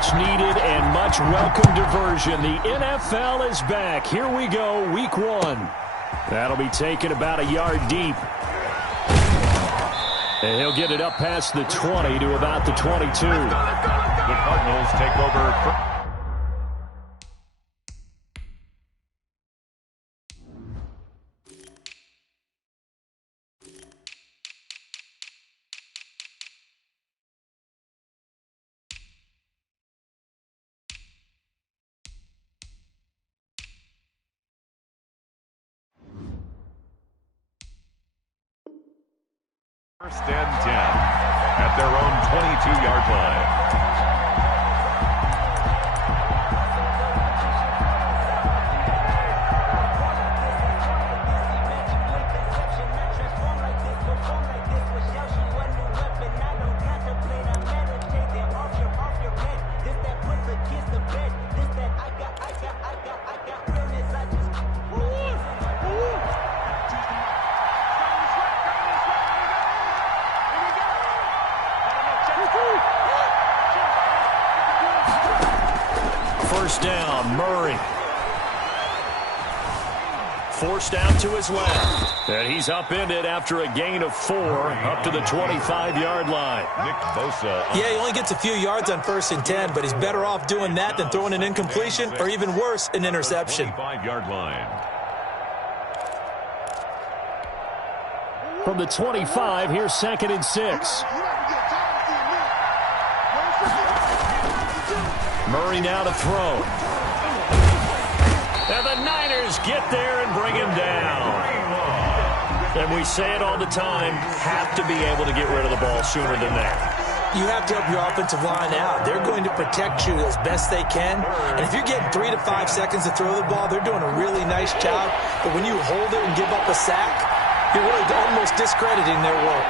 much needed and much welcome diversion. The NFL is back. Here we go, week 1. That'll be taken about a yard deep. And he'll get it up past the 20 to about the 22. The Cardinals take over. First and 10 at their own 22-yard line. First down, Murray. Forced out to his left. And he's upended after a gain of 4 up to the 25-yard line. Nick Bosa. Yeah, he only gets a few yards on 1st and 10, but he's better off doing that than throwing an incompletion or even worse, an interception. 25-yard line. From the 25, here's 2nd and 6. Murray now to throw. And the Niners get there and bring him down. And we say it all the time, have to be able to get rid of the ball sooner than that. You have to help your offensive line out. They're going to protect you as best they can. And if you're getting 3 to 5 seconds to throw the ball, they're doing a really nice job. But when you hold it and give up a sack, you're really almost discrediting their work.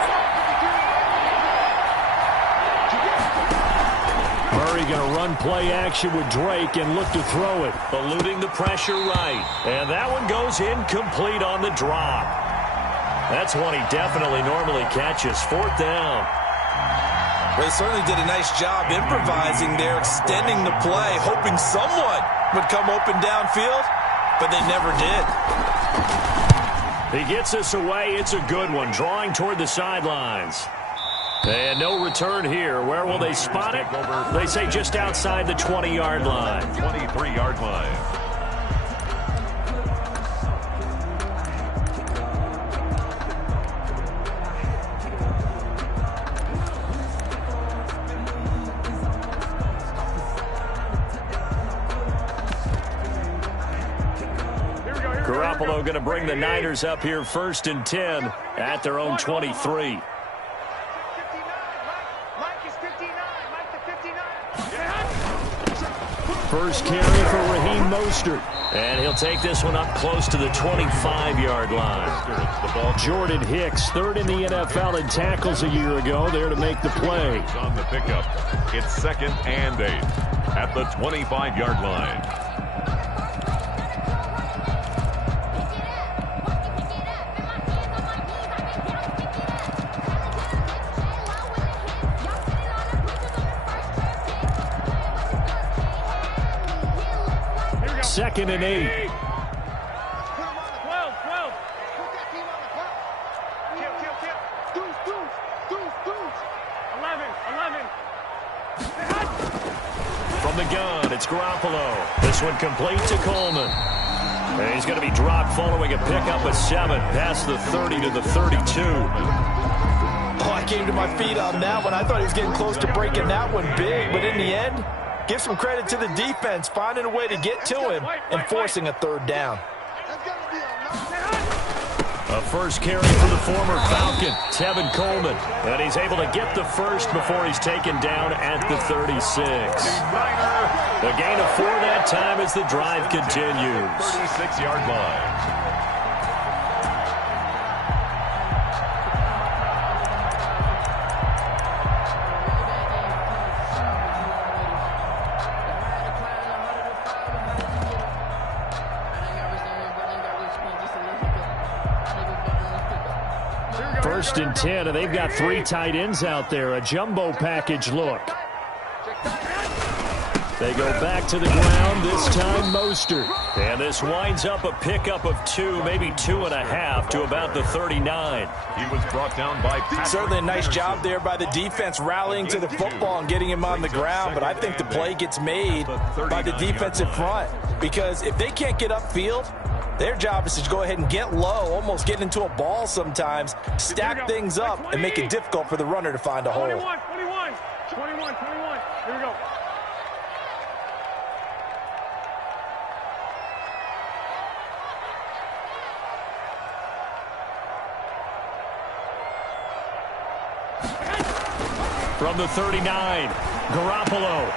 Murray going to run play action with Drake and look to throw it. Eluding the pressure right. And that one goes incomplete on the drop. That's one he definitely normally catches. 4th down. Well, they certainly did a nice job improvising there, extending the play, hoping someone would come open downfield, but they never did. He gets us away. It's a good one. Drawing toward the sidelines. And no return here. Where will they spot it? They say just outside the 20-yard line. 23-yard line. Garoppolo going to bring the Niners up here 1st and 10 at their own 23. First carry for Raheem Mostert. And he'll take this one up close to the 25-yard line. Jordan Hicks, 3rd in the NFL in tackles a year ago, there to make the play. On the pickup, it's 2nd and 8 at the 25-yard line. Second and 8. 12. Put that team on the clock. Kill. Deuce. 11. From the gun, it's Garoppolo. This one complete to Coleman. And he's going to be dropped following a pickup of 7 past the 30 to the 32. Oh, I came to my feet on that one. I thought he was getting close to breaking that one big, but in the end, give some credit to the defense, finding a way to get to him and forcing a 3rd down. A first carry for the former Falcon, Tevin Coleman. And he's able to get the first before he's taken down at the 36. A gain of 4 that time as the drive continues. 36-yard line. First and 10, and they've got 3 tight ends out there. A jumbo package look. They go back to the ground, this time Mostert. And this winds up a pickup of 2, maybe 2.5 to about the 39. He was brought down by Patrick. Certainly a nice job there by the defense rallying to the football and getting him on the ground, but I think the play gets made by the defensive front because if they can't get upfield, their job is to go ahead and get low, almost get into a ball sometimes, stack things up, and make it difficult for the runner to find a hole. 21. Here we go. From the 39, Garoppolo.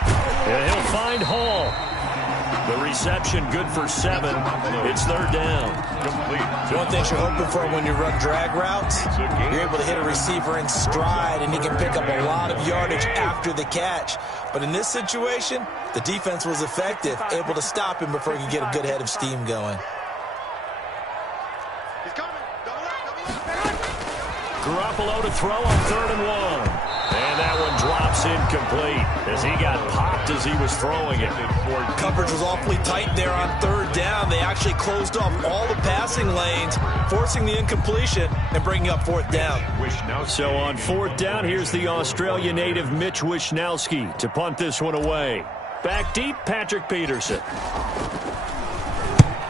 And he'll find Hall. The reception good for 7. It's 3rd down. One thing you're hoping for when you run drag routes, you're able to hit a receiver in stride, and he can pick up a lot of yardage after the catch. But in this situation, the defense was effective, able to stop him before he could get a good head of steam going. He's coming. Double up. Garoppolo to throw on 3rd and 1. And that one drops incomplete as he got popped as he was throwing it. Coverage was awfully tight there on 3rd down. They actually closed off all the passing lanes, forcing the incompletion and bringing up 4th down. So on 4th down, here's the Australia native Mitch Wishnowsky to punt this one away. Back deep, Patrick Peterson.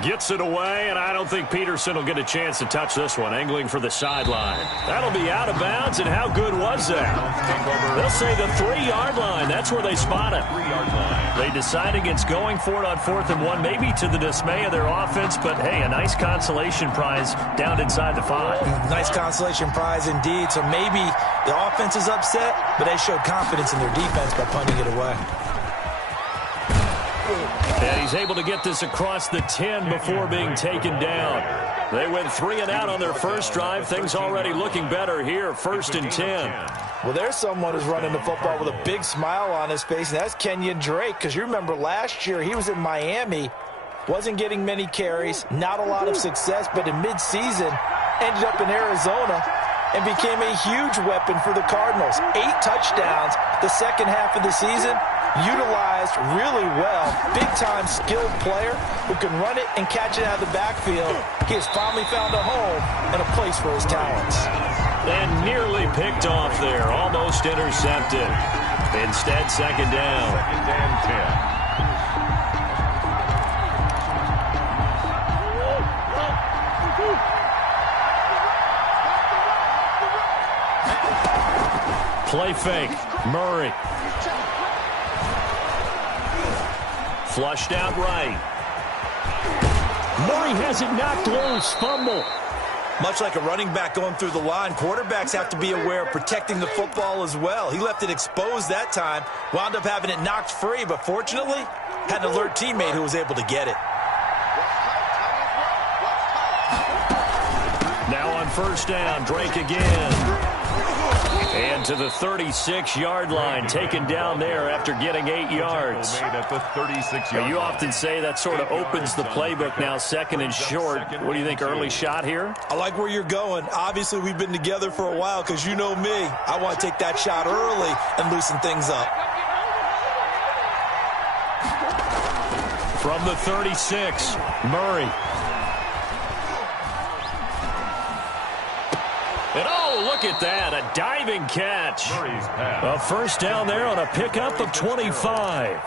Gets it away, and I don't think Peterson will get a chance to touch this one, angling for the sideline. That'll be out of bounds, and how good was that? They'll say the 3-yard line. That's where they spot it. 3-yard line. They decide against going for it on 4th and 1, maybe to the dismay of their offense, but, hey, a nice consolation prize down inside the 5. Nice consolation prize indeed. So maybe the offense is upset, but they showed confidence in their defense by punting it away. And he's able to get this across the 10 before being taken down. They went 3 and out on their first drive. Things already looking better here, 1st and 10. Well, there's someone who's running the football with a big smile on his face, and that's Kenyon Drake, because you remember last year he was in Miami, wasn't getting many carries, not a lot of success, but in midseason ended up in Arizona and became a huge weapon for the Cardinals. 8 touchdowns the second half of the season. Utilized really well, big-time skilled player who can run it and catch it out of the backfield. He has finally found a home and a place for his talents. And nearly picked off there, almost intercepted. Instead, 2nd down. 2nd and 10. Play fake, Murray. Flushed out right. Murray has it knocked loose. Fumble. Much like a running back going through the line, quarterbacks have to be aware of protecting the football as well. He left it exposed that time, wound up having it knocked free, but fortunately, had an alert teammate who was able to get it. Now on 1st down, Drake again. And to the 36-yard line, taken down there after getting 8 yards. At the 36-yard You often say that sort of opens the playbook now, 2nd and short. What do you think, early shot here? I like where you're going. Obviously, we've been together for a while because you know me. I want to take that shot early and loosen things up. From the 36, Murray. And oh, look at that, a diving catch. A 1st down there on a pickup of 25.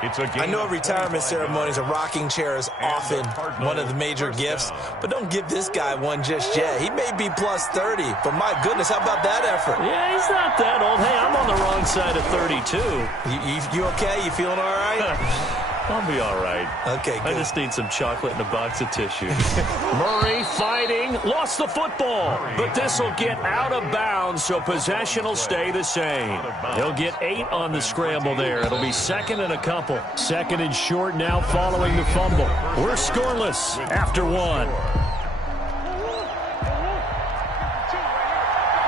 I know retirement ceremonies, a rocking chair is often one of the major gifts, but don't give this guy one just yet. He may be plus 30, but my goodness, how about that effort? Yeah, he's not that old. Hey, I'm on the wrong side of 32. You okay? You feeling all right? I'll be all right. Okay, good. I just need some chocolate and a box of tissue. Murray fighting, lost the football, but this will get out of bounds, so possession will stay the same. He'll get 8 on the scramble there. It'll be 2nd and a couple. 2nd and short now following the fumble. We're scoreless after 1.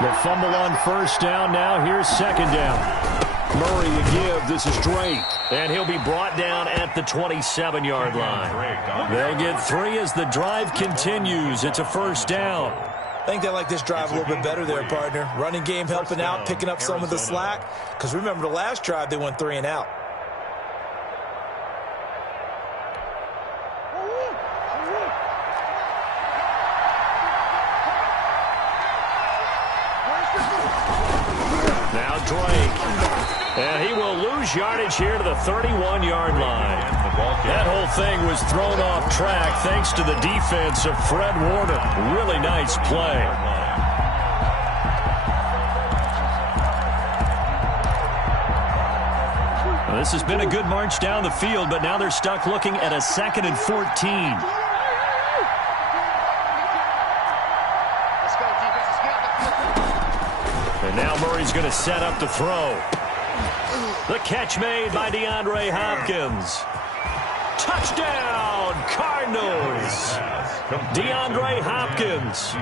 The fumble on 1st down now. Here's 2nd down. Murray to give. This is Drake. And he'll be brought down at the 27-yard line. They'll get 3 as the drive continues. It's a 1st down. I think they like this drive a little bit better there, partner. Running game helping out, picking up some of the slack. Because remember the last drive, they went 3 and out. And he will lose yardage here to the 31-yard line. That whole thing was thrown off track thanks to the defense of Fred Warner. Really nice play. Well, this has been a good march down the field, but now they're stuck looking at a 2nd and 14. And now Murray's going to set up the throw. The catch made by DeAndre Hopkins. Touchdown, Cardinals. DeAndre Hopkins,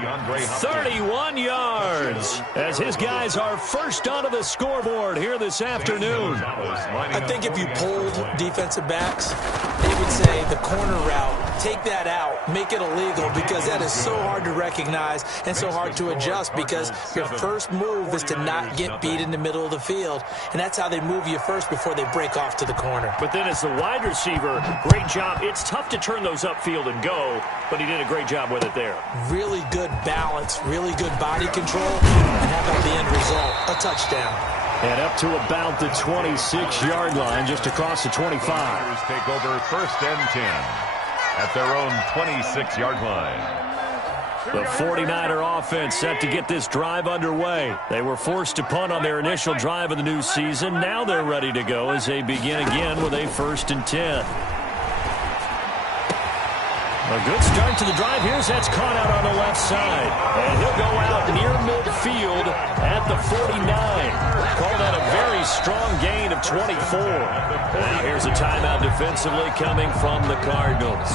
31 yards, as his guys are first onto the scoreboard here this afternoon. I think if you polled defensive backs, they would say the corner route, take that out, make it illegal, because that is so hard to recognize and so hard to adjust, because your first move is to not get beat in the middle of the field, and that's how they move you first before they break off to the corner. But then as the wide receiver, great job. It's tough to turn those upfield and go, but he did a great job with it there. Really good balance, really good body control, and how about the end result? A touchdown. And up to about the 26-yard line, just across the 25. Take over 1st and 10 at their own 26-yard line. The 49er offense set to get this drive underway. They were forced to punt on their initial drive of the new season. Now they're ready to go as they begin again with a 1st and 10. A good start to the drive. Here's that's caught out on the left side. And he'll go out near midfield at the 49. Call that a very strong gain of 24. Now here's a timeout defensively coming from the Cardinals.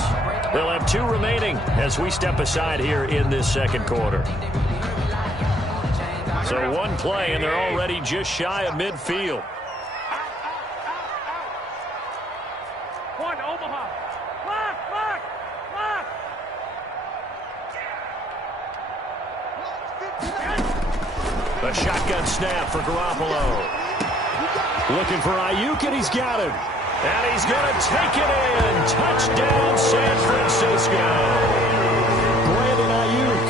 They'll have 2 remaining as we step aside here in this 2nd quarter. So 1 play, and they're already just shy of midfield. A shotgun snap for Garoppolo. Looking for Ayuk, and he's got him. And he's going to take it in. Touchdown, San Francisco. Brandon Ayuk,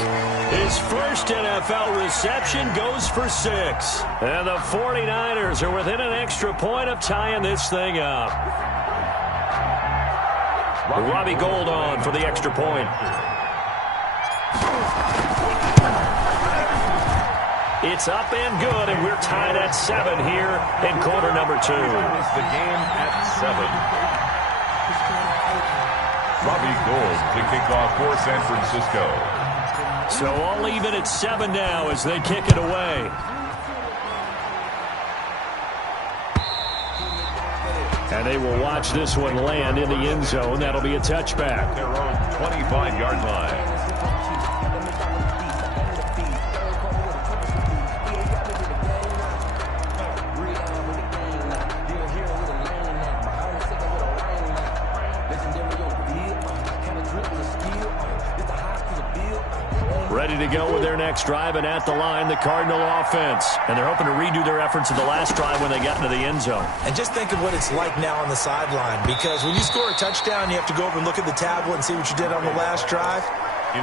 his first NFL reception, goes for 6. And the 49ers are within an extra point of tying this thing up. Robbie Gould on for the extra point. It's up and good, and we're tied at 7 here in quarter number 2. The game at 7. Robbie Gould to kick off for San Francisco. So all even at 7 now as they kick it away. And they will watch this one land in the end zone. That'll be a touchback. Their own 25-yard line. Ready to go with their next drive, and at the line, the Cardinal offense. And they're hoping to redo their efforts of the last drive when they got into the end zone. And just think of what it's like now on the sideline, because when you score a touchdown, you have to go over and look at the tablet and see what you did on the last drive.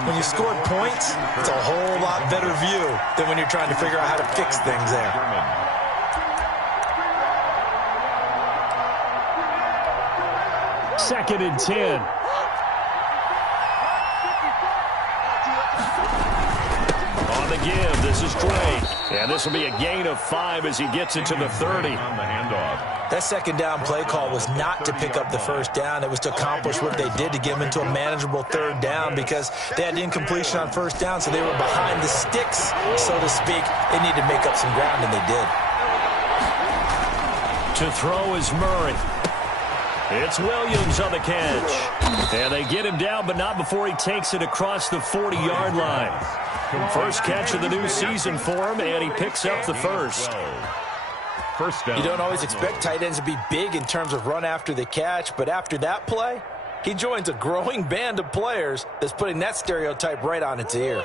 When you scored points, it's a whole lot better view than when you're trying to figure out how to fix things there. Second and 10. On the give, this is Drake. And this will be a gain of 5 as he gets into the 30. On the handoff. That second down play call was not to pick up the first down. It was to accomplish what they did to get them into a manageable 3rd down, because they had incompletion on 1st down, so they were behind the sticks, so to speak. They needed to make up some ground, and they did. To throw is Murray. It's Williams on the catch. And they get him down, but not before he takes it across the 40-yard line. First catch of the new season for him, and he picks up the first. First down. You don't always expect tight ends to be big in terms of run after the catch, but after that play, he joins a growing band of players that's putting that stereotype right on its ear.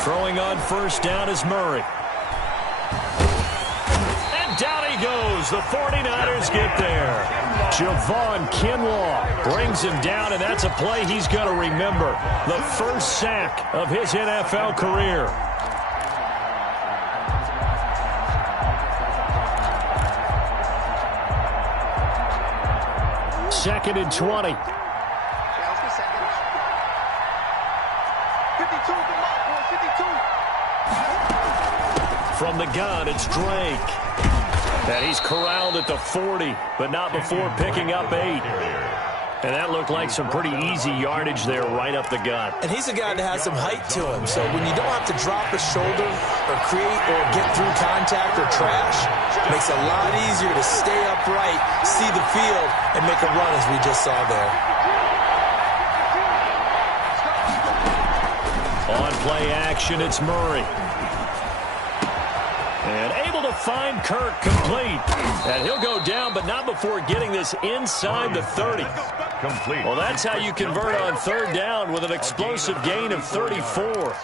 Throwing on first down is Murray. And down he goes. The 49ers get there. Javon Kinlaw brings him down, and that's a play he's going to remember. The first sack of his NFL career. Second and 20. 52, come on, boy, 52. From the gun, it's Drake. And he's corralled at the 40, but not before picking up 8. And that looked like some pretty easy yardage there right up the gut. And he's a guy that has some height to him. So when you don't have to drop a shoulder or create or get through contact or trash, it makes it a lot easier to stay upright, see the field, and make a run as we just saw there. On play action, it's Murray. And able to find Kirk complete. And he'll go down, but not before getting this inside the 30. Complete. Well, that's how you convert on third down with an explosive gain of 34.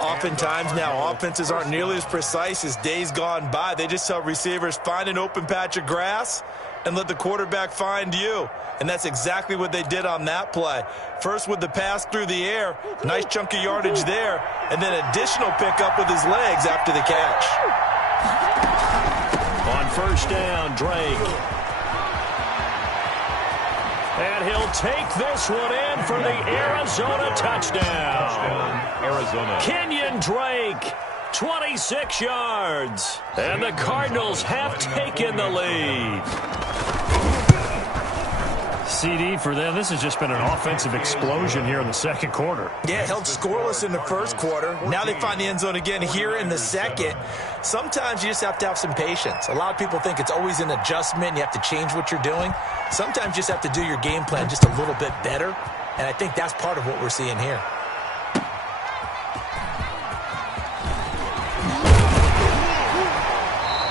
Oftentimes now, offenses aren't nearly as precise as days gone by. They just tell receivers, find an open patch of grass and let the quarterback find you. And that's exactly what they did on that play. First with the pass through the air, nice chunk of yardage there, and then additional pickup with his legs after the catch. On first down, Drake. And he'll take this one in for the Arizona touchdown. Arizona. Kenyon Drake, 26 yards. And the Cardinals have taken the lead. CD for them. This has just been an offensive explosion here in the second quarter. Yeah, held scoreless in the first quarter. Now they find the end zone again here in the second. Sometimes you just have to have some patience. A lot of people think it's always an adjustment. You have to change what you're doing. Sometimes you just have to do your game plan just a little bit better. And I think that's part of what we're seeing here.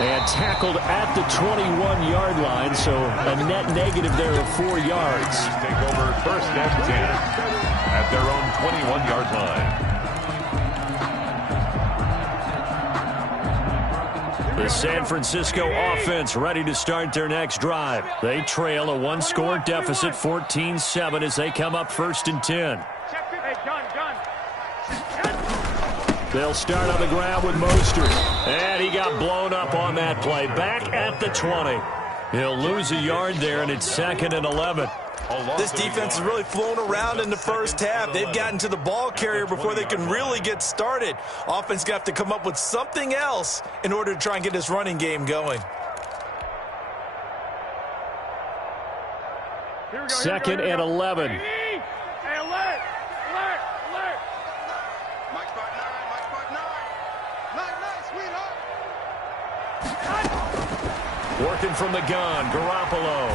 And tackled at the 21-yard line, so a net negative there of 4 yards. Take over first and 10 at their own 21-yard line. The San Francisco offense ready to start their next drive. They trail a one-score deficit, 14-7, as they come up first and 10. They'll start on the ground with Mostert. And he got blown up on that play. Back at the 20. He'll lose a yard there, and it's second and 11. This defense has really flown around in the first half. They've gotten to the ball carrier before they can really get started. Offense going to have to come up with something else in order to try and get this running game going. Second and 11. Working from the gun, Garoppolo.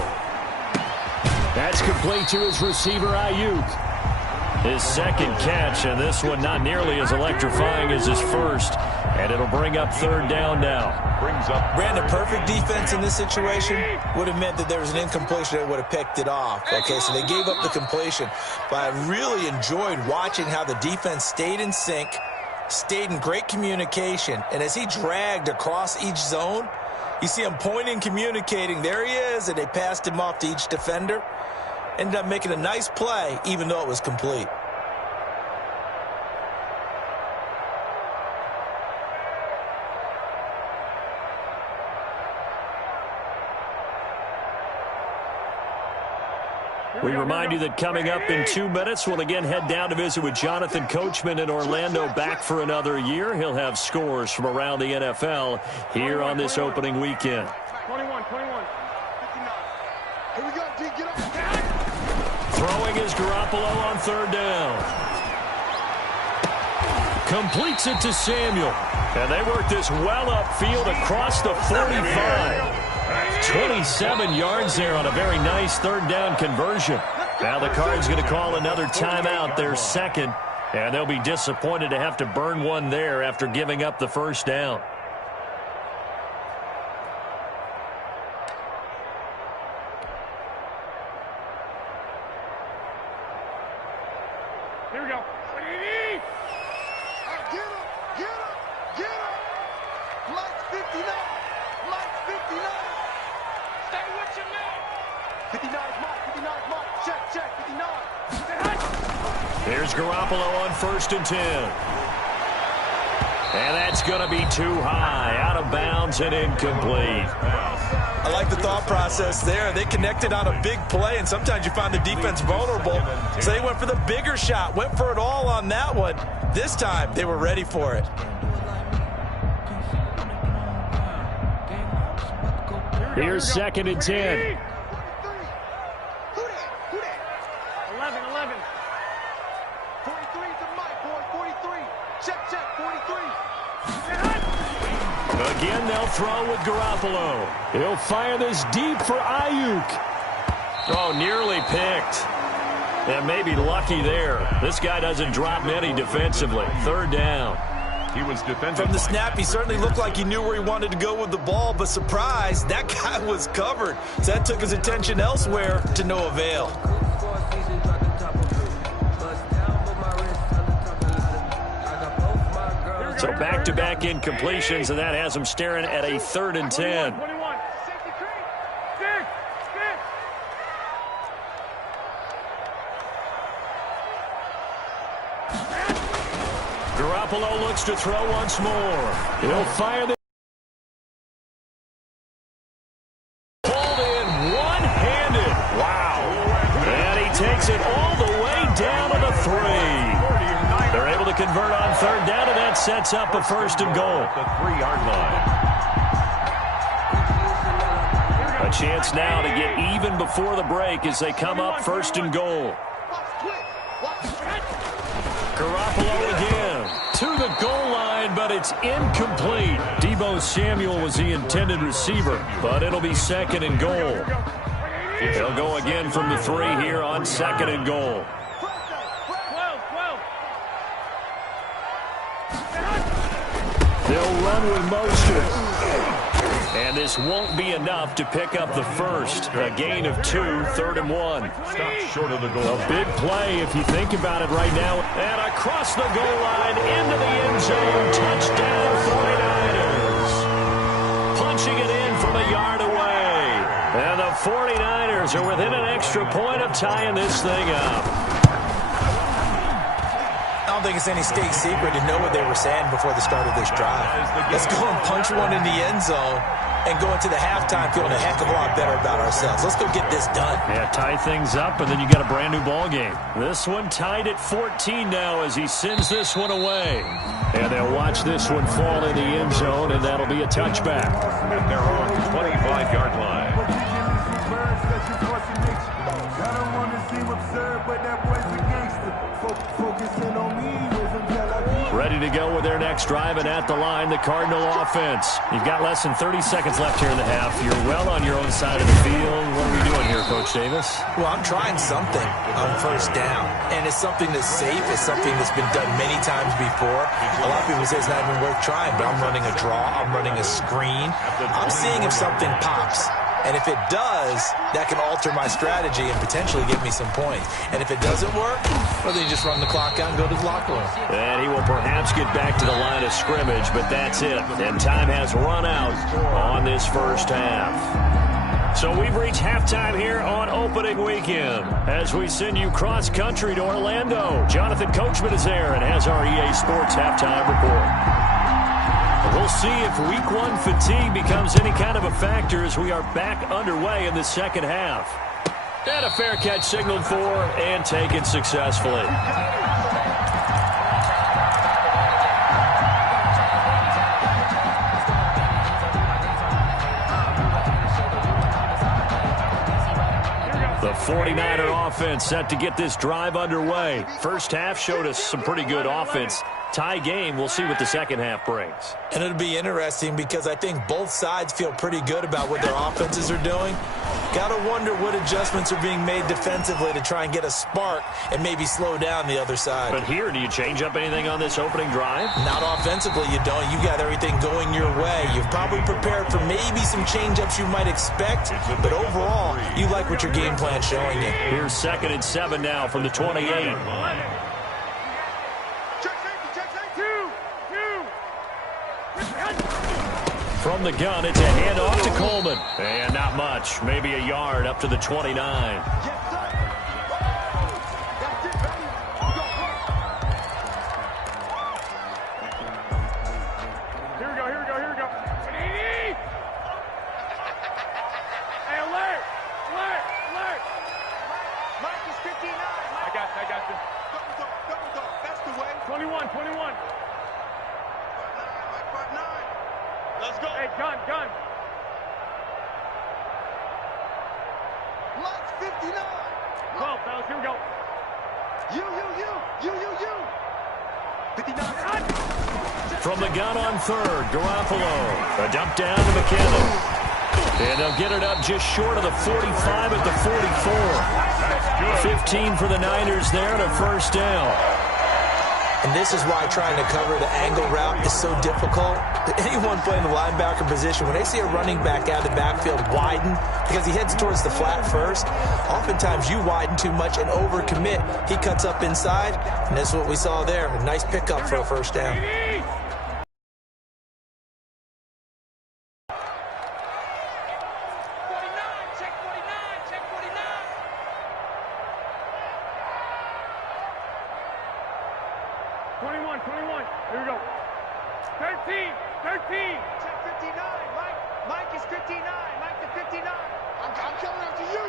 That's complete to his receiver, Ayuk. His second catch, and this one not nearly as electrifying as his first. And it'll bring up third down now. Brandon, perfect defense in this situation would have meant that there was an incompletion that would have picked it off. Okay, so they gave up the completion. But I really enjoyed watching how the defense stayed in sync, stayed in great communication, and as he dragged across each zone, you see him pointing, communicating. There he is, and they passed him off to each defender. Ended up making a nice play, even though it was complete. We remind you that coming up in 2 minutes, we'll again head down to visit with Jonathan Coachman in Orlando, back for another year. He'll have scores from around the NFL here on this opening weekend. 21, 59. Here we go, D, get up. Throwing is Garoppolo on third down. Completes it to Samuel. And they work this well upfield across the 45. 27 yards there on a very nice third down conversion. Now the Cards going to call another timeout, their second, and they'll be disappointed to have to burn one there after giving up the first down. Here we go. Get him, get him, get him. Like 59. Mike 59. Stay with your man. 59's Mike. 59's Mike. Check. 59. Here's Garoppolo on 1st and 10. And that's going to be too high, out of bounds and incomplete. I like the thought process there. They connected on a big play, and sometimes you find the defense vulnerable. So they went for the bigger shot, went for it all on that one. This time, they were ready for it. Here's 2nd and 10. 11. 43's the Mike, boy. 43. Check. 43. Again, they'll throw with Garoppolo. He'll fire this deep for Ayuk. Oh, nearly picked. And maybe lucky there. This guy doesn't drop many defensively. 3rd down. He was defended From the snap, he certainly looked like he knew where he wanted to go with the ball, but surprise, that guy was covered. So that took his attention elsewhere to no avail. So back-to-back incompletions, and that has him staring at a 3rd and 10. Garoppolo looks to throw once more. He'll fire the pulled in one-handed. Wow. And he takes it all the way down to the 3. They're able to convert on 3rd down, and that sets up a 1st and goal. the 3-yard line. A chance now to get even before the break as they come up 1st and goal. Garoppolo again to the goal line, but it's incomplete. Deebo Samuel was the intended receiver, but it'll be 2nd and goal. They'll go again from the 3 here on 2nd and goal. They'll run with Mostert. And this won't be enough to pick up the 1st. A gain of 2, 3rd and 1. Stop short of the goal. A big play if you think about it right now. And across the goal line into the end zone. Touchdown 49ers. Punching it in from a yard away. And the 49ers are within an extra point of tying this thing up. I don't think it's any state secret to know what they were saying before the start of this drive. Let's go and punch one in the end zone and go into the halftime feeling a heck of a lot better about ourselves. Let's go get this done. Yeah, tie things up, and then you got a brand new ball game. This one tied at 14 now as he sends this one away. And they'll watch this one fall in the end zone, and that'll be a touchback. At their own 25-yard line. Ready to go with their next drive, and at the line, the Cardinal offense. You've got less than 30 seconds left here in the half. You're well on your own side of the field. What are we doing here, Coach Davis? Well, I'm trying something on 1st down, and it's something that's safe. It's something that's been done many times before. A lot of people say it's not even worth trying, but I'm running a draw. I'm running a screen. I'm seeing if something pops. And if it does, that can alter my strategy and potentially give me some points. And if it doesn't work, well, then you just run the clock out and go to the locker room. And he will perhaps get back to the line of scrimmage, but that's it. And time has run out on this 1st half. So we've reached halftime here on opening weekend as we send you cross-country to Orlando. Jonathan Coachman is there and has our EA Sports halftime report. We'll see if Week 1 fatigue becomes any kind of a factor as we are back underway in the 2nd half. And a fair catch signaled for and taken successfully. The 49er offense set to get this drive underway. First half showed us some pretty good offense. Tie game, we'll see what the 2nd half brings. And it'll be interesting because I think both sides feel pretty good about what their offenses are doing. Got to wonder what adjustments are being made defensively to try and get a spark and maybe slow down the other side. But here, do you change up anything on this opening drive? Not offensively, you don't. You got everything going your way. You've probably prepared for maybe some change-ups you might expect, but overall, you like what your game plan's showing you. Here's 2nd and 7 now from the 28. From the gun, it's a handoff to Coleman. And not much, maybe a yard up to the 29. Let's go. Hey, gun. Mike 59. 12, fellas, here we go. You. 59. From the gun on third, Garoppolo. A dump down to McKinnon. And they'll get it up just short of the 45 at the 44. 15 for the Niners there and a first down. And this is why trying to cover the angle route is so difficult. Anyone playing the linebacker position, when they see a running back out of the backfield widen, because he heads towards the flat first, oftentimes you widen too much and overcommit. He cuts up inside, and that's what we saw there. A nice pickup for a first down. Here we go. 13. Check 59. Mike is 59. Mike to 59. I'm coming after you.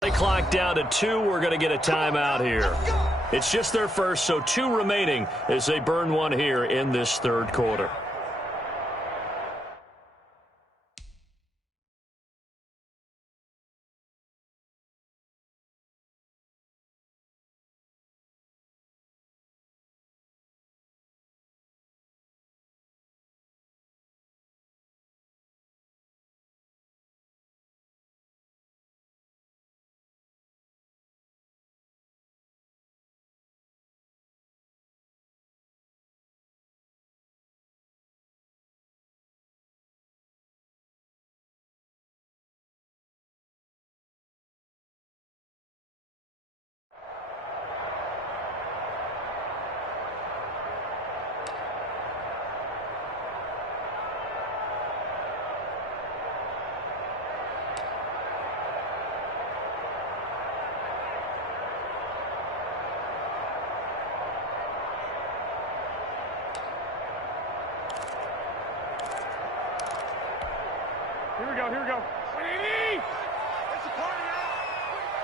They clock down to 2. We're going to get a timeout here. It's just their first, so 2 remaining as they burn one here in this third quarter. Here we go.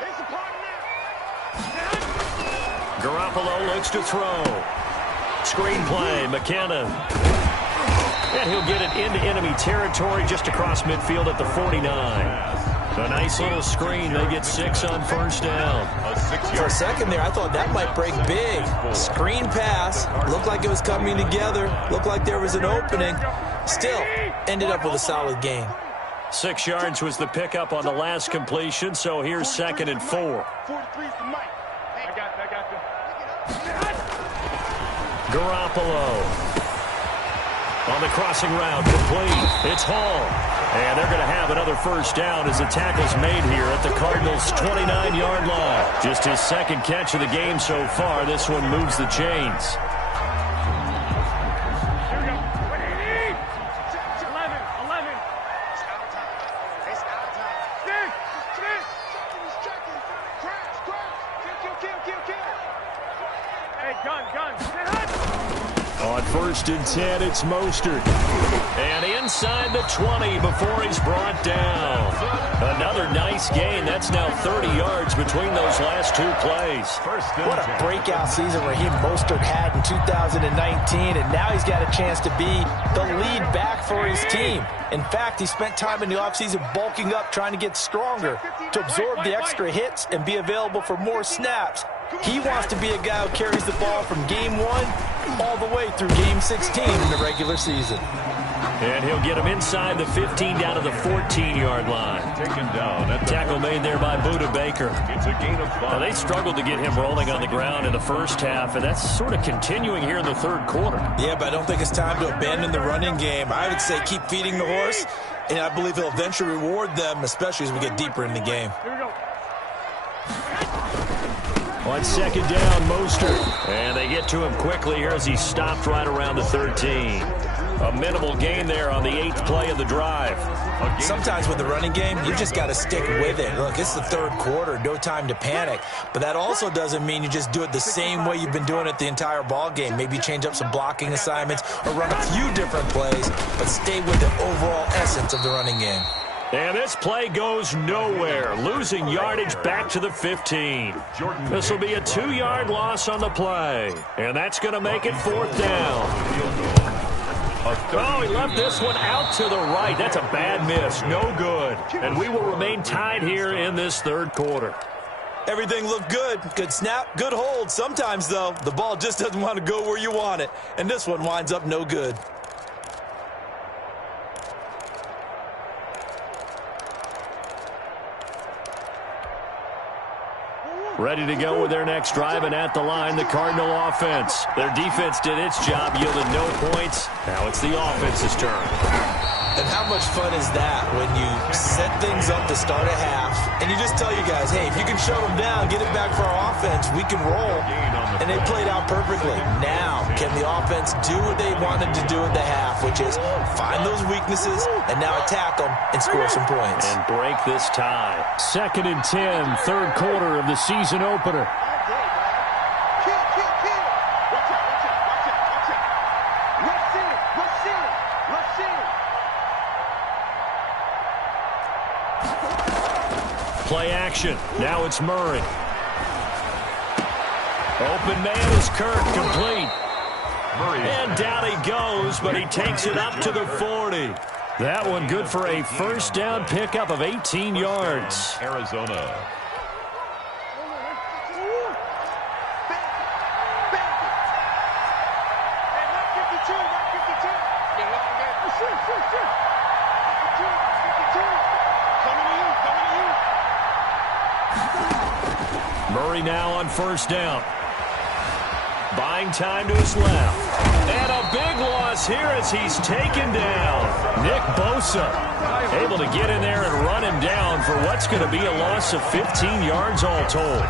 It's a party now. Garoppolo looks to throw. Screen play, McKinnon. And he'll get it into enemy territory just across midfield at the 49. A nice little screen. They get 6 on first down. For a second there, I thought that might break big. Screen pass. Looked like it was coming together. Looked like there was an opening. Still, ended up with a solid gain. 6 yards was the pickup on the last completion, so here's 2nd and 4. 43 for Mike. I got you. Garoppolo. On the crossing route, complete. It's Hall. And they're going to have another first down as the tackle's made here at the Cardinals' 29-yard line. Just his 2nd catch of the game so far. This one moves the chains. On 1st and 10, it's Mostert. And inside the 20 before he's brought down. Another nice gain. That's now 30 yards between those last 2 plays. What a breakout season Raheem Mostert had in 2019, and now he's got a chance to be the lead back for his team. In fact, he spent time in the offseason bulking up, trying to get stronger, to absorb the extra hits and be available for more snaps. He wants to be a guy who carries the ball from game 1 all the way through game 16 in the regular season. And he'll get him inside the 15 down to the 14-yard line. Taken down. Tackle made there by Budda Baker. It's a gain of 5. Now, they struggled to get him rolling on the ground in the first half, and that's sort of continuing here in the third quarter. Yeah, but I don't think it's time to abandon the running game. I would say keep feeding the horse, and I believe he'll eventually reward them, especially as we get deeper in the game. Here we go. On 2nd down, Mostert. And they get to him quickly here as he stopped right around the 13. A minimal gain there on the 8th play of the drive. Sometimes with the running game, you just got to stick with it. Look, it's the third quarter, no time to panic. But that also doesn't mean you just do it the same way you've been doing it the entire ball game. Maybe change up some blocking assignments or run a few different plays, but stay with the overall essence of the running game. And this play goes nowhere, losing yardage back to the 15. This will be a 2-yard loss on the play, and that's going to make it 4th down. Oh, he left this one out to the right. That's a bad miss. No good. And we will remain tied here in this third quarter. Everything looked good. Good snap, good hold. Sometimes, though, the ball just doesn't want to go where you want it. And this one winds up no good. Ready to go with their next drive, and at the line, the Cardinal offense. Their defense did its job, yielded no points. Now it's the offense's turn. And how much fun is that when you set things up to start a half, and you just tell you guys, hey, if you can shut them down, get it back for our offense, we can roll. And they played out perfectly. Now, can the offense do what they wanted to do at the half, which is find those weaknesses and now attack them and score some points. And break this tie. 2nd and 10, third quarter of the season opener. Play action. Now it's Murray. Open man is Kirk, complete. And down he goes, but he takes it up to the 40. That one good for a first down pickup of 18 yards. Arizona. Murray now on first down. Buying time to his left. And a big loss here as he's taken down. Nick Bosa able to get in there and run him down for what's going to be a loss of 15 yards all told.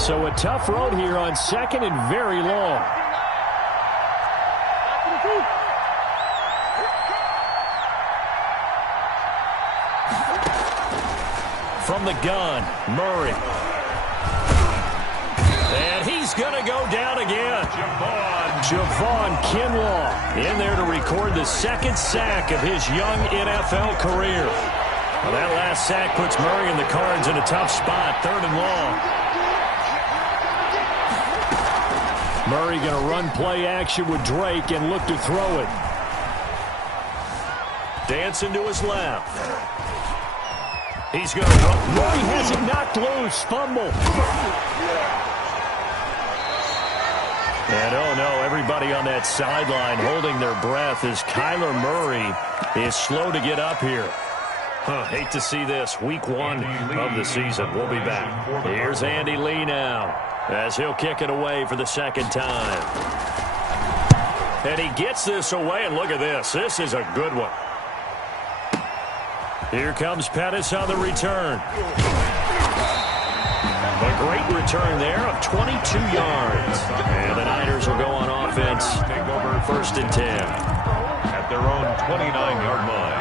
So a tough road here on 2nd and very long. From the gun, Murray. And he's going to go down again. Javon Kinlaw in there to record the 2nd sack of his young NFL career. Well, that last sack puts Murray and the Cards in a tough spot, 3rd and long. Murray going to run play action with Drake and look to throw it. Dancing to his left. He's going to run. Murray has it knocked loose. Fumble. And oh no, everybody on that sideline holding their breath as Kyler Murray is slow to get up here. Hate to see this. Week 1 of the season. We'll be back. Here's Andy Lee now as he'll kick it away for the 2nd time. And he gets this away, and look at this. This is a good one. Here comes Pettis on the return. A great return there of 22 yards. And the Niners will go on offense. Take over 1st and 10. At their own 29-yard line.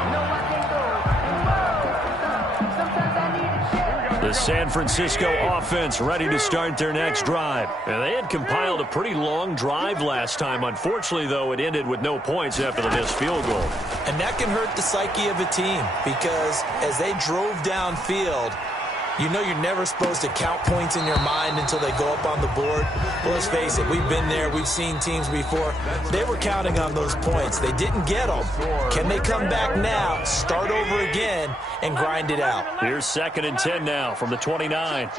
The San Francisco offense ready to start their next drive. And they had compiled a pretty long drive last time. Unfortunately, though, it ended with no points after the missed field goal. And that can hurt the psyche of a team because as they drove downfield, you know you're never supposed to count points in your mind until they go up on the board. Well, let's face it, we've been there. We've seen teams before. They were counting on those points. They didn't get them. Can they come back now, start over again, and grind it out? Here's 2nd and 10 now from the 29.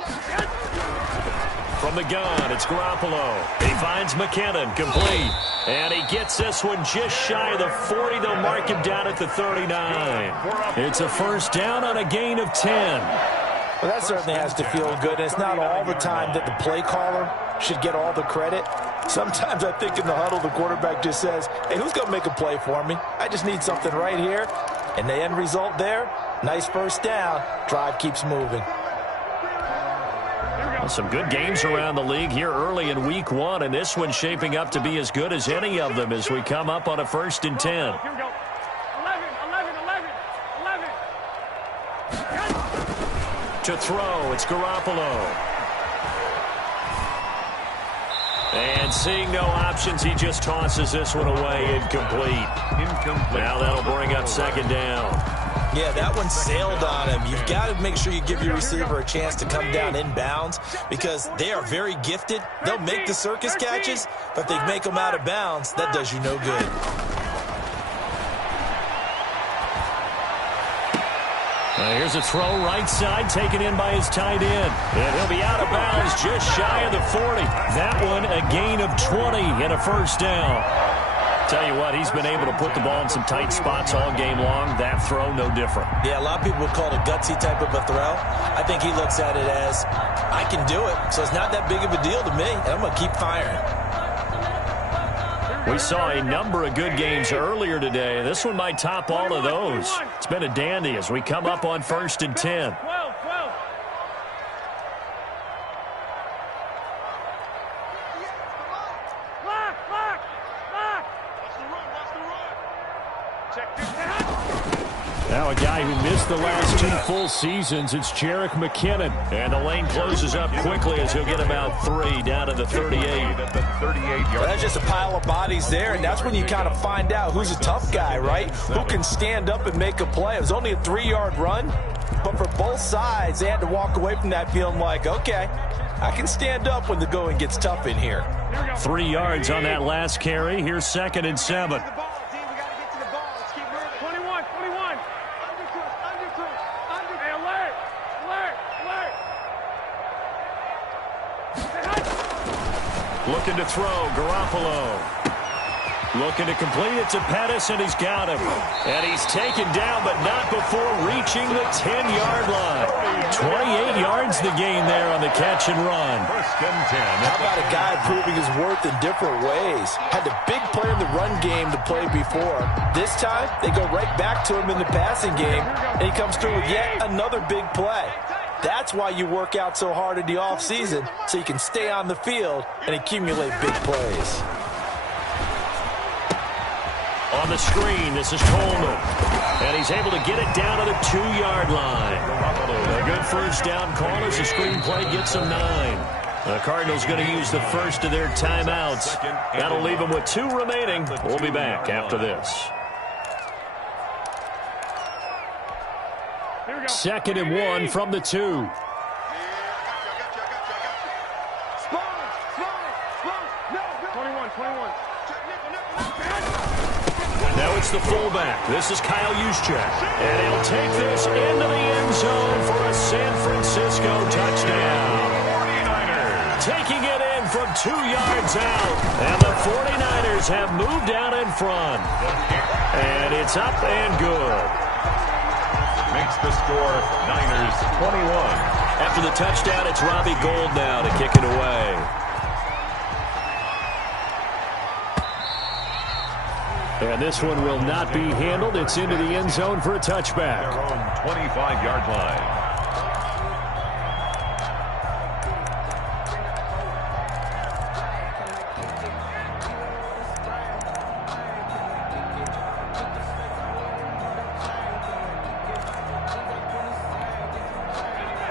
From the gun, it's Garoppolo. He finds McKinnon, complete. And he gets this one just shy of the 40. They'll mark him down at the 39. It's a first down on a gain of 10. Well, that certainly has to feel good. And it's not all the time that the play caller should get all the credit. Sometimes I think in the huddle, the quarterback just says, hey, who's going to make a play for me? I just need something right here. And the end result there, nice first down. Drive keeps moving. Some good games around the league here early in week 1, and this one's shaping up to be as good as any of them as we come up on a 1st and 10. Here we go. 11. To throw, it's Garoppolo. And seeing no options, he just tosses this one away, incomplete. Now that'll bring up 2nd down. Yeah, that one sailed on him. You've got to make sure you give your receiver a chance to come down inbounds because they are very gifted. They'll make the circus catches, but if they make them out of bounds, that does you no good. Here's a throw right side taken in by his tight end. And he'll be out of bounds just shy of the 40. That one a gain of 20 and a 1st down. Tell you what, he's been able to put the ball in some tight spots all game long. That throw, no different. Yeah, a lot of people would call it a gutsy type of a throw. I think he looks at it as, I can do it, so it's not that big of a deal to me, and I'm going to keep firing. We saw a number of good games earlier today. This one might top all of those. It's been a dandy as we come up on 1st and 10. 12. Now a guy who missed the last 2 full seasons, it's Jerick McKinnon. And the lane closes up quickly as he'll get about 3 down to the 38. Well, that's just a pile of bodies there, and that's when you kind of find out who's a tough guy, right? Who can stand up and make a play. It was only a 3-yard run, but for both sides, they had to walk away from that feeling like, okay, I can stand up when the going gets tough in here. 3 yards on that last carry. Here's 2nd and 7. Looking to throw, Garoppolo. Looking to complete it to Pettis, and he's got him. And he's taken down, but not before reaching the 10-yard line. 28 yards the gain there on the catch and run. 1st and 10. How about a guy proving his worth in different ways? Had the big play in the run game to play before. This time, they go right back to him in the passing game, and he comes through with yet another big play. That's why you work out so hard in the offseason, so you can stay on the field and accumulate big plays. On the screen, this is Coleman. And he's able to get it down to the 2-yard line. A good 1st down call as the screen play gets him 9. The Cardinals going to use the first of their timeouts. That'll leave them with 2 remaining. We'll be back after this. 2nd and 1 from the 2. Now it's the fullback. This is Kyle Juszczyk. And he'll take this into the end zone for a San Francisco touchdown. 49ers taking it in from 2 yards out. And the 49ers have moved out in front. And it's up and good. Makes the score Niners 21. After the touchdown, it's Robbie Gould now to kick it away. And this one will not be handled. It's into the end zone for a touchback. Their own 25-yard line.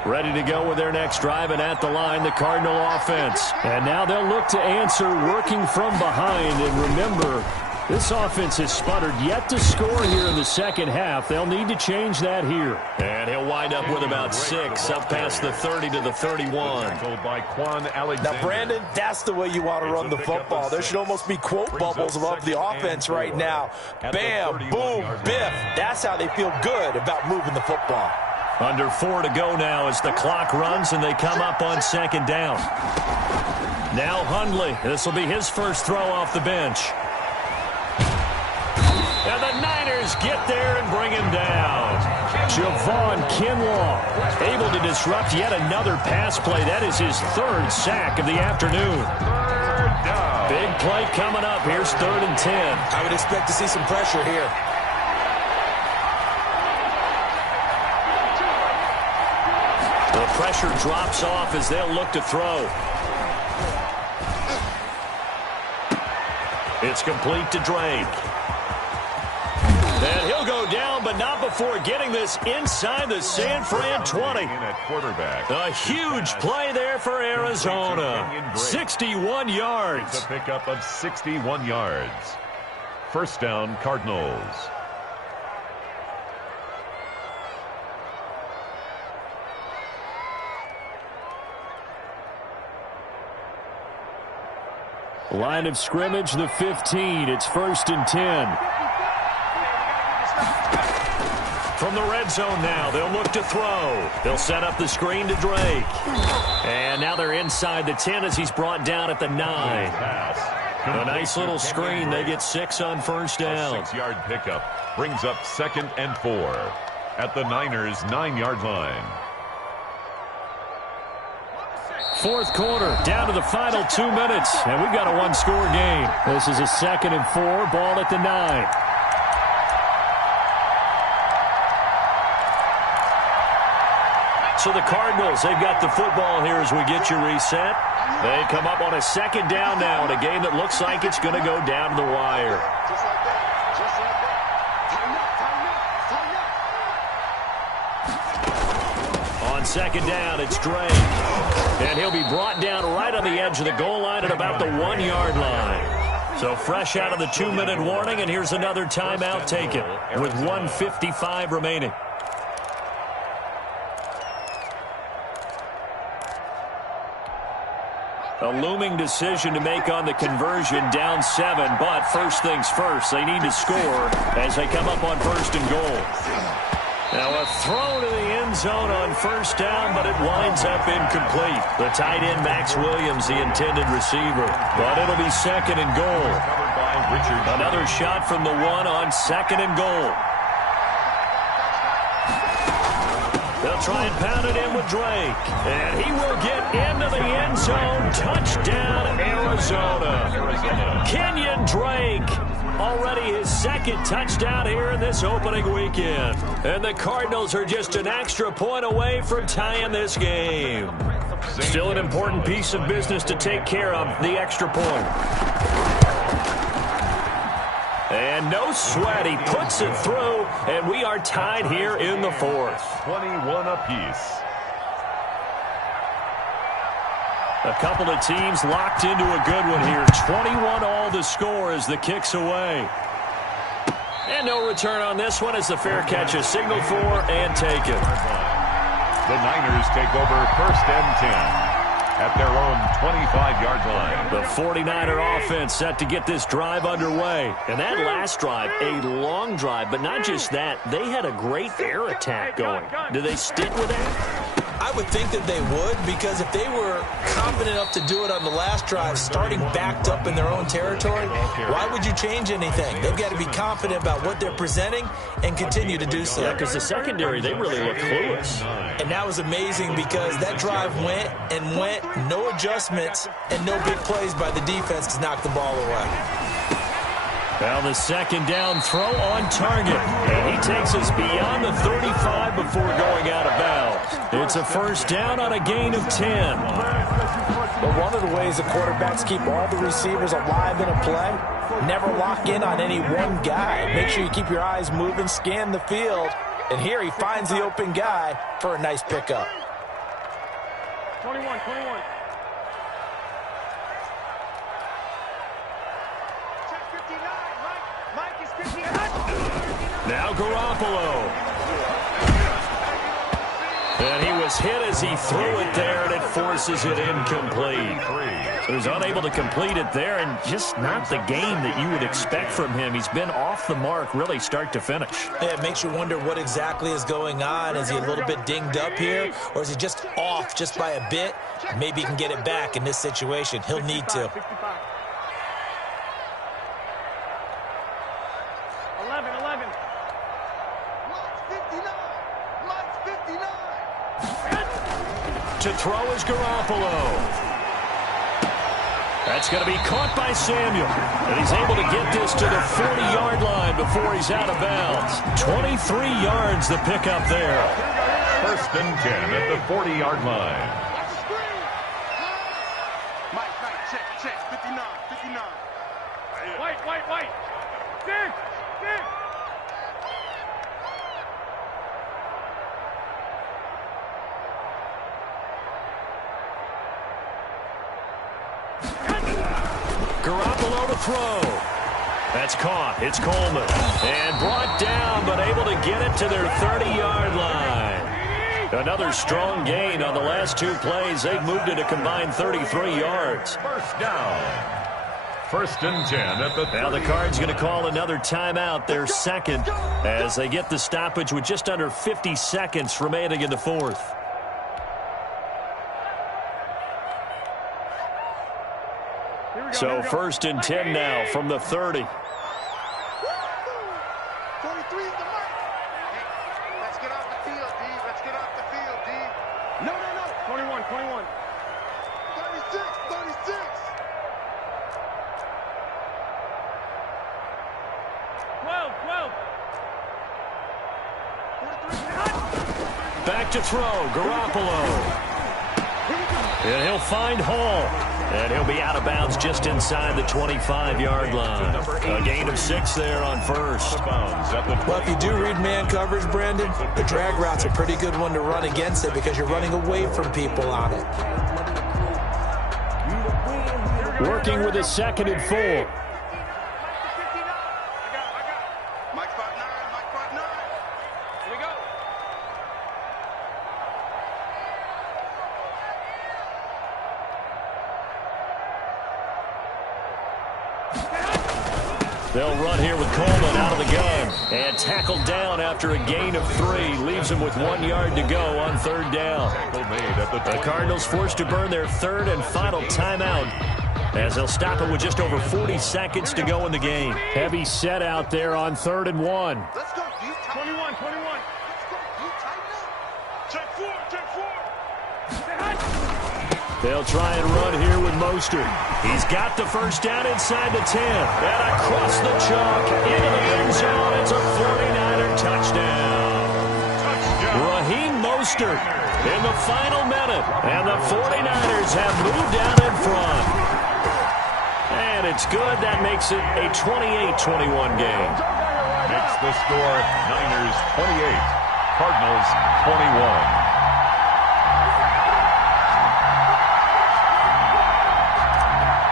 Ready to go with their next drive, and at the line, the Cardinal offense. And now they'll look to answer working from behind. And remember, this offense has sputtered yet to score here in the 2nd half. They'll need to change that here. And he'll wind up with about 6, up past the 30 to the 31. Now, Brandon, that's the way you want to run the football. There should almost be quote bubbles above the offense right now. Bam, boom, biff. That's how they feel good about moving the football. Under 4 to go now as the clock runs and they come up on 2nd down. Now Hundley. This will be his first throw off the bench. And the Niners get there and bring him down. Javon Kinlaw able to disrupt yet another pass play. That is his 3rd sack of the afternoon. 3rd down. Big play coming up. Here's 3rd and 10. I would expect to see some pressure here. The pressure drops off as they'll look to throw. It's complete to Drake. And he'll go down, but not before getting this inside the San Fran 20. A huge play there for Arizona. 61 yards. It's a pickup of 61 yards. First down, Cardinals. Line of scrimmage, the 15. It's 1st and 10. From the red zone now, they'll look to throw. They'll set up the screen to Drake. And now they're inside the 10 as he's brought down at the 9. A nice little screen. They get 6 on first down. A 6-yard pickup brings up 2nd and 4 at the Niners' 9-yard line. Fourth quarter, down to the final 2 minutes, and we've got a one-score game. This is a 2nd and 4, ball at the 9. So the Cardinals, they've got the football here as we get you reset. They come up on a 2nd down now in a game that looks like it's going to go down to the wire. Just like that. Just like that. Tighten up. Tighten up. On 2nd down, it's Drake. And he'll be brought down right on the edge of the goal line at about the 1-yard line. So fresh out of the 2-minute warning, and here's another timeout taken with 1:55 remaining. A looming decision to make on the conversion, down 7, but first things first, they need to score as they come up on 1st and goal. Now a throw to the end zone on first down, but it winds up incomplete. The tight end, Max Williams, the intended receiver, but it'll be 2nd and goal. Another shot from the 1 on 2nd and goal. They'll try and pound it in with Drake. And he will get into the end zone. Touchdown, Arizona. Kenyon Drake. Already his 2nd touchdown here in this opening weekend. And the Cardinals are just an extra point away from tying this game. Still an important piece of business to take care of, the extra point. And no sweat, he puts it through, and we are tied here in the 4th. 21 apiece. A couple of teams locked into a good one here. 21 all to score as the kick's away. And no return on this one as the fair catch is signaled for and taken. The Niners take over 1st and 10. At their own 25-yard line. The 49er offense set to get this drive underway. And that last drive, a long drive, but not just that. They had a great air attack going. Do they stick with that? I would think that they would, because if they were confident enough to do it on the last drive, starting backed up in their own territory, why would you change anything? They've got to be confident about what they're presenting and continue to do so. Yeah, because the secondary, they really look clueless. And that was amazing because that drive went and went, no adjustments, and no big plays by the defense to knock the ball away. Well, the 2nd down throw on target. And he takes us beyond the 35 before going out of bounds. It's a 1st down on a gain of 10. But one of the ways the quarterbacks keep all the receivers alive in a play, never lock in on any one guy. Make sure you keep your eyes moving, scan the field. And here he finds the open guy for a nice pickup. 21. Now Garoppolo. And he was hit as he threw it there, and it forces it incomplete. So he's unable to complete it there, and just not the game that you would expect from him. He's been off the mark really start to finish. Yeah, it makes you wonder what exactly is going on. Is he a little bit dinged up here, or is he just off just by a bit? Maybe he can get it back in this situation. He'll need to. 11. To throw is Garoppolo. That's going to be caught by Samuel. And he's able to get this to the 40-yard line before he's out of bounds. 23 yards the pickup there. 1st First and 10 at the 40-yard line. Mike, check. 59. Wait. Dig. Garoppolo to throw. That's caught. It's Coleman. And brought down, but able to get it to their 30-yard line. Another strong gain on the last two plays. They've moved it a combined 33 yards. First down. First and 10 at the 30. Now the Cards going to call another timeout, their second, as they get the stoppage with just under 50 seconds remaining in the fourth. So first and 10 now from the 30. 43 is the mark. Hey, let's get off the field, D. Let's get off the field, D. No. 21. 36. 12. Back to throw, Garoppolo. And he'll find Hall. And he'll be out of bounds just inside the 25-yard line. A gain of 6 there on first. Well, if you do read man coverage, Brandon, the drag route's a pretty good one to run against it because you're running away from people on it. Working with a second and 4. Mike 5'9". Here we go. They'll run here with Coleman out of the gun. And tackled down after a gain of 3. Leaves him with 1 yard to go on third down. The Cardinals forced to burn their third and final timeout, as they'll stop it with just over 40 seconds to go in the game. Heavy set out there on 3rd and 1. Let's go, D. 21. Let's go, D. Tighten up. Check 4. They'll try and run here with Mostert. He's got the first down inside the 10. And across the chalk into the end zone. It's a 49er touchdown. Raheem Mostert in the final minute. And the 49ers have moved out in front. And it's good. That makes it a 28-21 game. Makes the score Niners 28, Cardinals 21.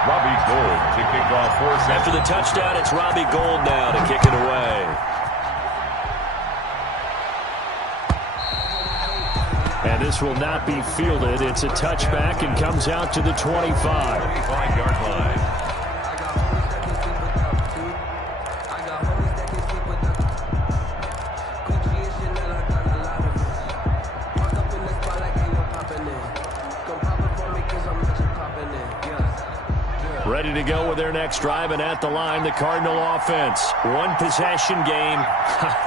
Robbie Gould to kick off for us. After the touchdown, it's Robbie Gould now to kick it away. And this will not be fielded. It's a touchback and comes out to the 25. 25-yard line. Ready to go with their next drive, and at the line, the Cardinal offense. One possession game.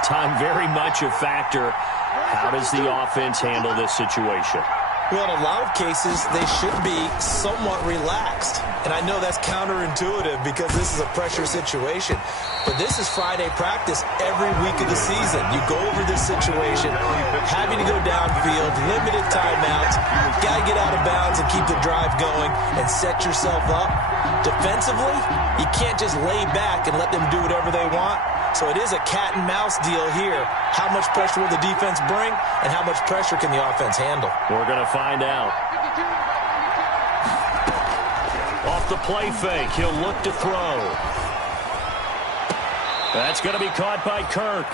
Time very much a factor. How does the offense handle this situation? Well, in a lot of cases, they should be somewhat relaxed. And I know that's counterintuitive because this is a pressure situation. But this is Friday practice every week of the season. You go over this situation, having to go downfield, limited timeouts, got to get out of bounds and keep the drive going and set yourself up. Defensively, you can't just lay back and let them do whatever they want. So it is a cat and mouse deal here. How much pressure will the defense bring, and how much pressure can the offense handle? We're going to find out. Off the play fake, he'll look to throw. That's going to be caught by Kirk.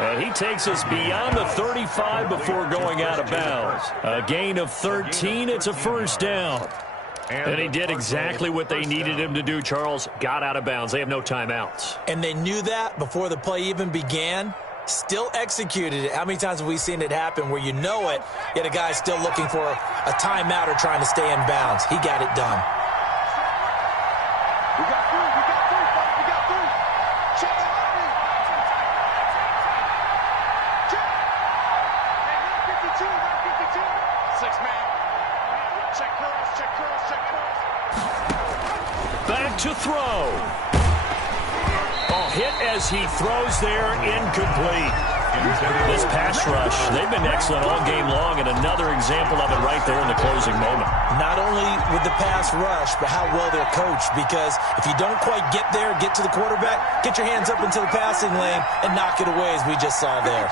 And he takes us beyond the 35 before going out of bounds. A gain of 13, it's a first down. And he did exactly what they needed him to do, Charles. Got out of bounds. They have no timeouts. And they knew that before the play even began. Still executed it. How many times have we seen it happen where you know it, yet a guy's still looking for a timeout or trying to stay in bounds? He got it done. We got three. Check the heartbeat. Check. Hey, 952. 6 man. Check curls. Back to throw. Oh, hit as he throws there, incomplete. This pass rush, they've been excellent all game long, and another example of it right there in the closing moment. Not only with the pass rush, but how well they're coached, because if you don't quite get there, get to the quarterback, get your hands up into the passing lane and knock it away, as we just saw there.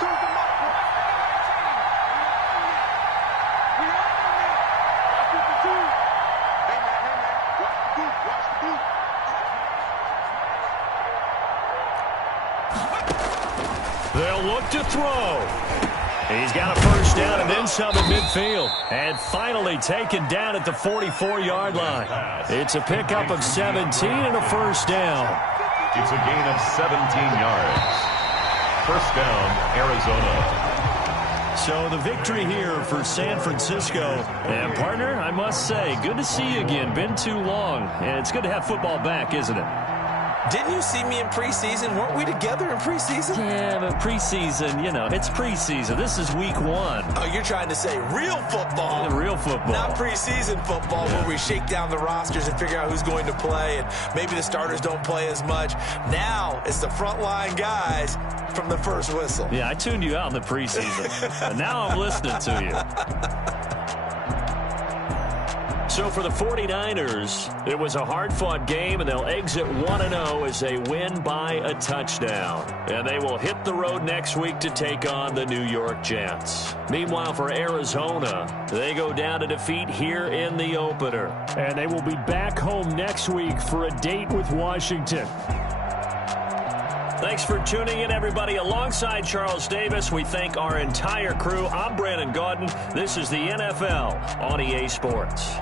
They'll look to throw. He's got a first down and then some at midfield. And finally taken down at the 44-yard line. It's a pickup of 17 and a first down. It's a gain of 17 yards. First down, Arizona. So the victory here for San Francisco. And, partner, I must say, good to see you again. Been too long. And it's good to have football back, isn't it? Didn't you see me in preseason? Weren't we together in preseason? Yeah, but preseason, you know, it's preseason. This is week one. Oh, you're trying to say real football. Yeah, real football. Not preseason football where we shake down the rosters and figure out who's going to play, and maybe the starters don't play as much. Now it's the frontline guys from the first whistle. Yeah, I tuned you out in the preseason. And now I'm listening to you. So for the 49ers, it was a hard-fought game, and they'll exit 1-0 as they win by a touchdown. And they will hit the road next week to take on the New York Jets. Meanwhile, for Arizona, they go down to defeat here in the opener. And they will be back home next week for a date with Washington. Thanks for tuning in, everybody. Alongside Charles Davis, we thank our entire crew. I'm Brandon Gaudin. This is the NFL on EA Sports.